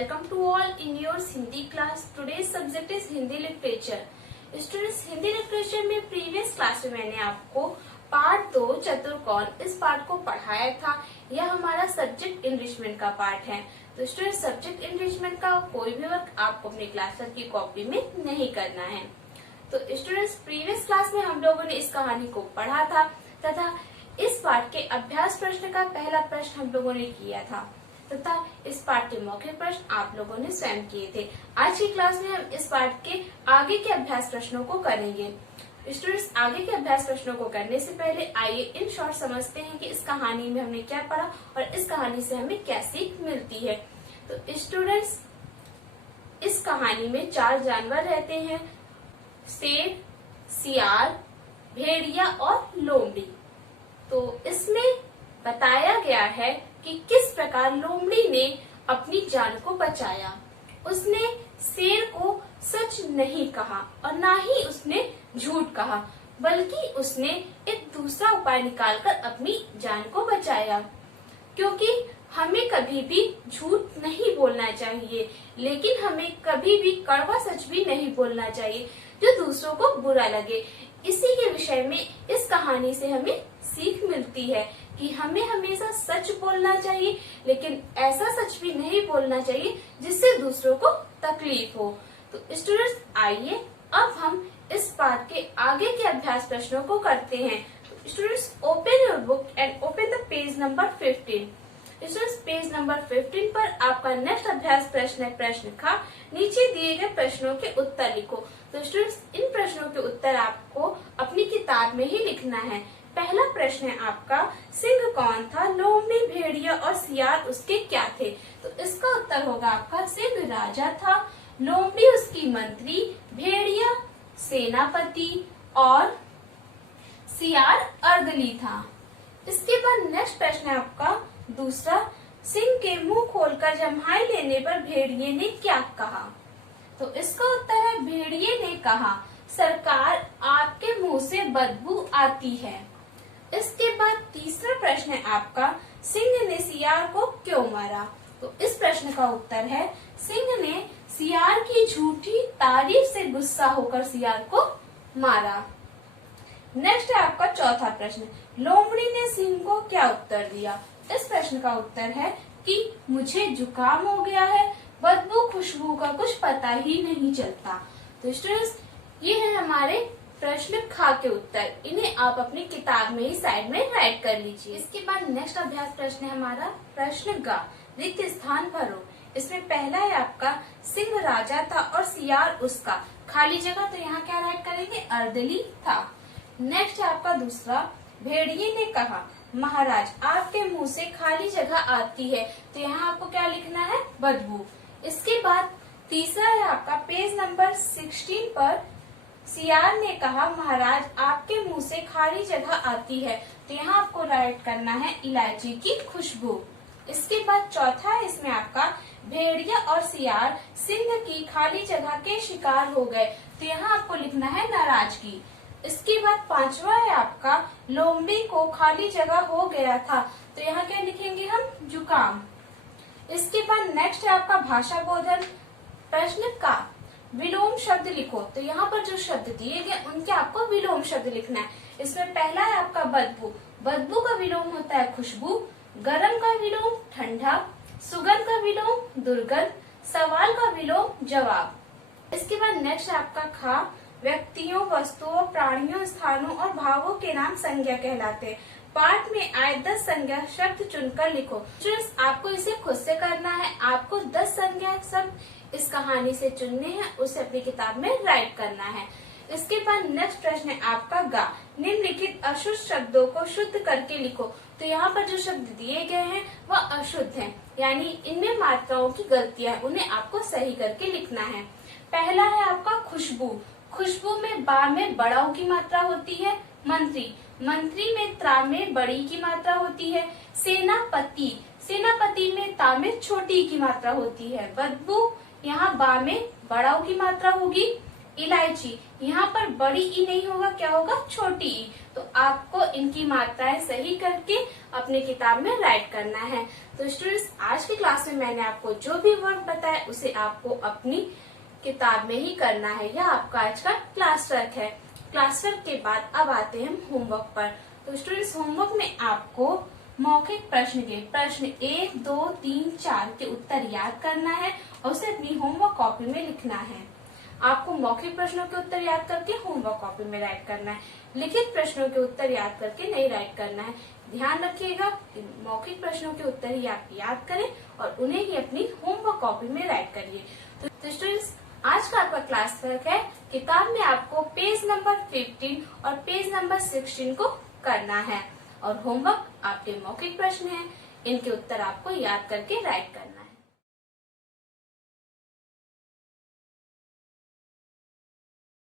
Welcome to all in your Hindi class. Today's subject is Hindi literature. Students, Hindi literature में previous class में मैंने आपको part 2 चतुर्कोण इस part को पढ़ाया था। यह हमारा सब्जेक्ट इनरिचमेंट का पार्ट है। तो स्टूडेंट, सब्जेक्ट इनरिचमेंट का कोई भी वर्क आपको अपनी क्लास की कॉपी में नहीं करना है। तो स्टूडेंट्स, प्रीवियस क्लास में हम लोगों ने इस कहानी को पढ़ा था तथा इस पाठ के अभ्यास प्रश्न का पहला प्रश्न हम लोगों ने किया था तथा इस पाठ के मौखिक प्रश्न आप लोगों ने स्वयं किए थे। आज की क्लास में हम इस पाठ के आगे के अभ्यास प्रश्नों को करेंगे। स्टूडेंट्स, आगे के अभ्यास प्रश्नों को करने से पहले आइए इन शॉर्ट समझते हैं कि इस कहानी में हमने क्या पढ़ा और इस कहानी से हमें क्या सीख मिलती है। तो स्टूडेंट्स, इस कहानी में 4 जानवर रहते हैं, शेर, सियार, भेड़िया और लोमड़ी। तो इसमें बताया गया है कि किस प्रकार लोमड़ी ने अपनी जान को बचाया। उसने शेर को सच नहीं कहा और ना ही उसने झूठ कहा, बल्कि उसने एक दूसरा उपाय निकालकर अपनी जान को बचाया। क्योंकि हमें कभी भी झूठ नहीं बोलना चाहिए, लेकिन हमें कभी भी कड़वा सच भी नहीं बोलना चाहिए जो दूसरों को बुरा लगे। इसी के विषय में इस कहानी से हमें सीख मिलती है कि हमें हमेशा सच बोलना चाहिए, लेकिन ऐसा सच भी नहीं बोलना चाहिए जिससे दूसरों को तकलीफ हो। तो स्टूडेंट्स, आइए अब हम इस पाठ के आगे के अभ्यास प्रश्नों को करते हैं। Students, open your book and open the page number 15। Students, page number 15 पर आपका नेक्स्ट अभ्यास प्रश्न है प्रश्न खा। नीचे दिए गए प्रश्नों के उत्तर लिखो। तो स्टूडेंट्स, इन प्रश्नों के उत्तर आपको अपनी किताब में ही लिखना है। पहला प्रश्न है आपका, सिंह कौन था, लोमड़ी, भेड़िया और सियार उसके क्या थे। तो इसका उत्तर होगा आपका, सिंह राजा था, लोमड़ी उसकी मंत्री, भेड़िया सेनापति और सियार अर्दली था। इसके बाद नेक्स्ट प्रश्न है आपका दूसरा, सिंह के मुंह खोलकर जम्हाई लेने पर भेड़िए ने क्या कहा। तो इसका उत्तर है, भेड़िए ने कहा, सरकार आपके मुंह से बदबू आती है। इसके बाद तीसरा प्रश्न है आपका, सिंह ने सियार को क्यों मारा। तो इस प्रश्न का उत्तर है, सिंह ने सियार की झूठी तारीफ से गुस्सा होकर सियार को मारा। नेक्स्ट है आपका चौथा प्रश्न, लोमड़ी ने सिंह को क्या उत्तर दिया। इस प्रश्न का उत्तर है कि मुझे जुकाम हो गया है, बदबू खुशबू का कुछ पता ही नहीं चलता। तो स्टूडेंट्स, ये है हमारे प्रश्न खा के उत्तर। इन्हें आप अपनी किताब में ही साइड में राइट कर लीजिए। इसके बाद नेक्स्ट अभ्यास प्रश्न है हमारा प्रश्न गा, रिक्त स्थान भरो। इसमें पहला है आपका, सिंह राजा था और सियार उसका, खाली जगह। तो यहाँ क्या राइट करेंगे, अर्दली था। नेक्स्ट है आपका दूसरा, भेड़िए ने कहा, महाराज आपके मुंह से खाली जगह आती है। तो यहाँ आपको क्या लिखना है, बदबू। इसके बाद तीसरा है आपका, पेज नंबर 16 पर, सियार ने कहा, महाराज आपके मुंह से खाली जगह आती है। तो यहाँ आपको राइट करना है, इलायची की खुशबू। इसके बाद चौथा है इसमें आपका, भेड़िया और सियार सिंह की खाली जगह के शिकार हो गए। तो यहाँ आपको लिखना है, नाराजगी। इसके बाद पांचवा है आपका, लोमड़ी को खाली जगह हो गया था। तो यहाँ क्या लिखेंगे हम, जुकाम। इसके बाद नेक्स्ट है आपका भाषा बोधन। प्रश्न का विलोम शब्द लिखो। तो यहाँ पर जो शब्द दिए गए उनके आपको विलोम शब्द लिखना है। इसमें पहला है आपका बदबू। बदबू का विलोम होता है खुशबू। गरम का विलोम ठंडा। सुगंध का विलोम दुर्गंध। सवाल का विलोम जवाब। इसके बाद नेक्स्ट है आपका खा, व्यक्तियों, वस्तुओं, प्राणियों, स्थानों और भावों के नाम संज्ञा कहलाते हैं। पाठ में आए 10 संज्ञा शब्द चुनकर लिखो। स्टूडेंट्स, आपको इसे खुद से करना है। आपको 10 संज्ञा शब्द इस कहानी से चुनने हैं, उसे अपनी किताब में राइट करना है। इसके बाद नेक्स्ट प्रश्न है आपका गा, निम्नलिखित अशुद्ध शब्दों को शुद्ध करके लिखो। तो यहाँ पर जो शब्द दिए गए हैं वह अशुद्ध हैं, यानी इनमें मात्राओं की गलतियां हैं, उन्हें आपको सही करके लिखना है। पहला है आपका खुशबू। खुशबू में बा में बड़ाऊ की मात्रा होती है। मंत्री, मंत्री में त्रा में बड़ी की मात्रा होती है। सेनापति, सेनापति में ता में छोटी की मात्रा होती है। बदबू, यहाँ बा में बड़ाऊ की मात्रा होगी। इलायची, यहाँ पर बड़ी ई नहीं होगा, क्या होगा, छोटी ई। तो आपको इनकी मात्राएं सही करके अपने किताब में राइट करना है। तो स्टूडेंट्स, आज की क्लास में मैंने आपको जो भी वर्क बताया उसे आपको अपनी किताब में ही करना है। यह आपका आज का क्लास वर्क है। क्लास वर्क के बाद अब आते हैं होमवर्क पर। तो स्टूडेंट्स, होमवर्क में आपको मौखिक प्रश्न के प्रश्न 1, 2, 3, 4 के उत्तर याद करना है और उसे अपनी होमवर्क कॉपी में लिखना है। आपको मौखिक प्रश्नों के उत्तर याद करके होमवर्क कॉपी में राइट करना है। लिखित प्रश्नों के उत्तर याद करके नहीं राइट करना है। ध्यान रखिएगा कि मौखिक प्रश्नों के उत्तर ही आप याद करें और उन्हें ही अपनी होमवर्क कॉपी में राइट करिए। तो स्टूडेंट्स, आज का आपका क्लास वर्क है, किताब में आपको पेज नंबर 15 और पेज नंबर 16 को करना है और होमवर्क आपके मौखिक प्रश्न हैं, इनके उत्तर आपको याद करके राइट करना है।